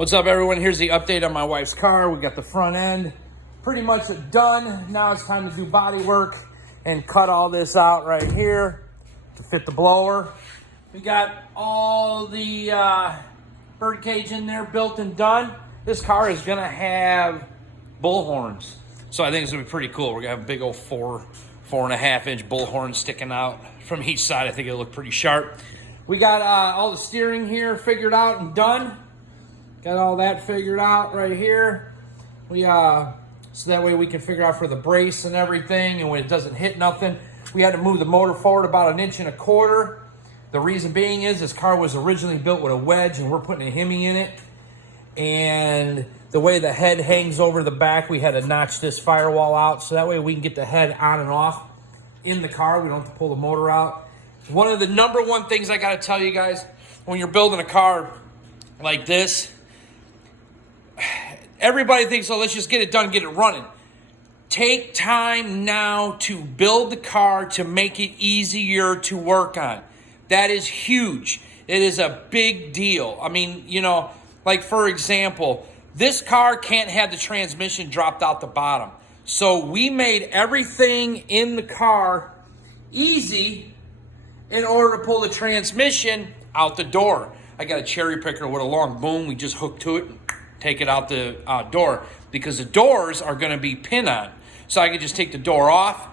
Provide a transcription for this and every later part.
What's up, everyone? Here's the update on my wife's car. We got the front end pretty much done. Now it's time to do body work and cut all this out right here to fit the blower. We got all the bird cage in there built and done. This car is gonna have bull horns, so I think it's gonna be pretty cool. We're gonna have a big old 4.5 inch bull horn sticking out from each side. I think it'll look pretty sharp. We got all the steering here figured out and done. Got all that figured out right here. We so that way we can figure out for the brace and everything, and when it doesn't hit nothing. We had to move the motor forward about 1.25 inches. The reason being is this car was originally built with a wedge, and we're putting a Hemi in it. And the way the head hangs over the back, we had to notch this firewall out, so that way we can get the head on and off in the car. We don't have to pull the motor out. One of the number one things I got to tell you guys, when you're building a car like this, everybody thinks, oh, let's just get it done, get it running. Take time now to build the car to make it easier to work on. That is huge. It is a big deal. I mean, you know, like for example, this car can't have the transmission dropped out the bottom. So we made everything in the car easy in order to pull the transmission out the door. I got a cherry picker with a long boom. We just hook to it, take it out the door, because the doors are going to be pin-on. So I could just take the door off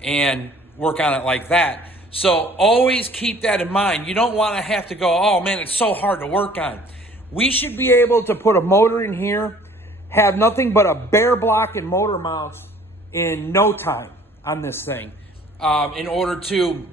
and work on it like that. So always keep that in mind. You don't want to have to go, oh man, it's so hard to work on. We should be able to put a motor in here, have nothing but a bare block and motor mounts in no time on this thing, in order to,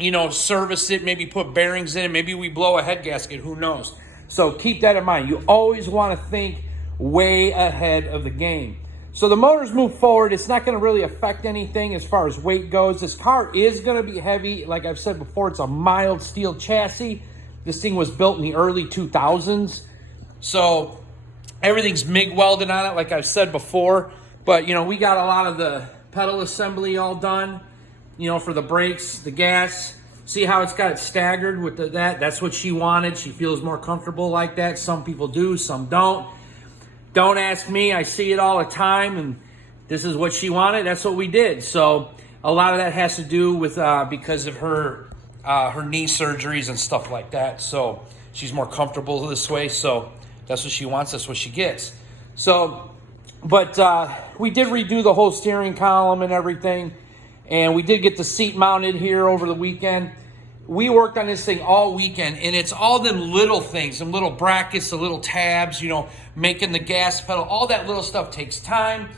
you know, service it, maybe put bearings in it, maybe we blow a head gasket, who knows. So keep that in mind. You always want to think way ahead of the game. So the motors move forward. It's not going to really affect anything as far as weight goes. This car is going to be heavy. Like I've said before, it's a mild steel chassis. This thing was built in the early 2000s. So everything's MIG welded on it, like I've said before. But, you know, we got a lot of the pedal assembly all done, you know, for the brakes, the gas. See how it's got it staggered with that? That's what she wanted. She feels more comfortable like that. Some people do, some don't. Don't ask me. I see it all the time, and this is what she wanted. That's what we did. So a lot of that has to do with because of her knee surgeries and stuff like that. So she's more comfortable this way. So that's what she wants. That's what she gets. So, but we did redo the whole steering column and everything, and we did get the seat mounted here over the weekend. We worked on this thing all weekend, and it's all them little things, them little brackets, the little tabs, you know, making the gas pedal. All that little stuff takes time,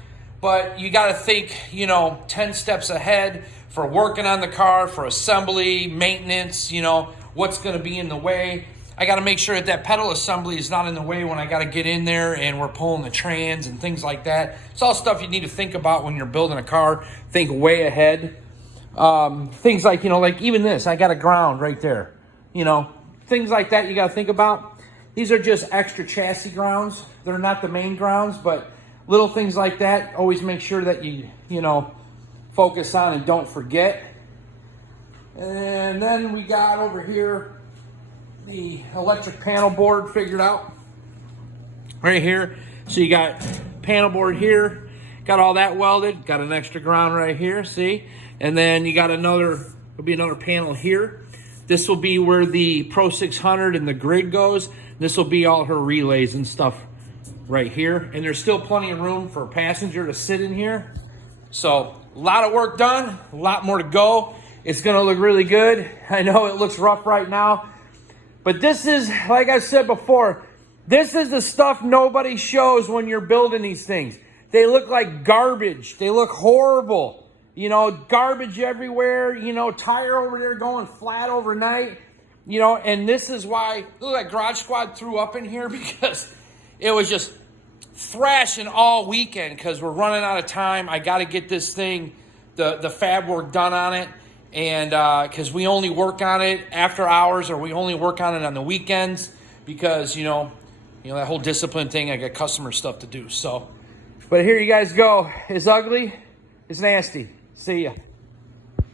but you got to think, you know, 10 steps ahead for working on the car, for assembly, maintenance, you know, what's going to be in the way. I got to make sure that pedal assembly is not in the way when I got to get in there and we're pulling the trans and things like that. It's all stuff you need to think about when you're building a car. Think way ahead. Things like, you know, like even this, I got a ground right there, you know, things like that you got to think about. These are just extra chassis grounds. They're not the main grounds, but little things like that, always make sure that you know, focus on and don't forget. And then we got over here the electric panel board figured out right here. So you got panel board here, got all that welded, got an extra ground right here, see? And then you got another, there'll be another panel here. This will be where the Pro 600 and the grid goes. This will be all her relays and stuff right here. And there's still plenty of room for a passenger to sit in here. So a lot of work done, a lot more to go. It's gonna look really good. I know it looks rough right now, but this is, like I said before, this is the stuff nobody shows when you're building these things. They look like garbage. They look horrible. You know, garbage everywhere, you know, tire over there going flat overnight, you know, and this is why, look, that Garage Squad threw up in here, because it was just thrashing all weekend because we're running out of time. I got to get this thing, the fab work done on it, and because we only work on it after hours, or we only work on it on the weekends, because, you know, that whole discipline thing, I got customer stuff to do. So, but here you guys go. It's ugly. It's nasty. See ya.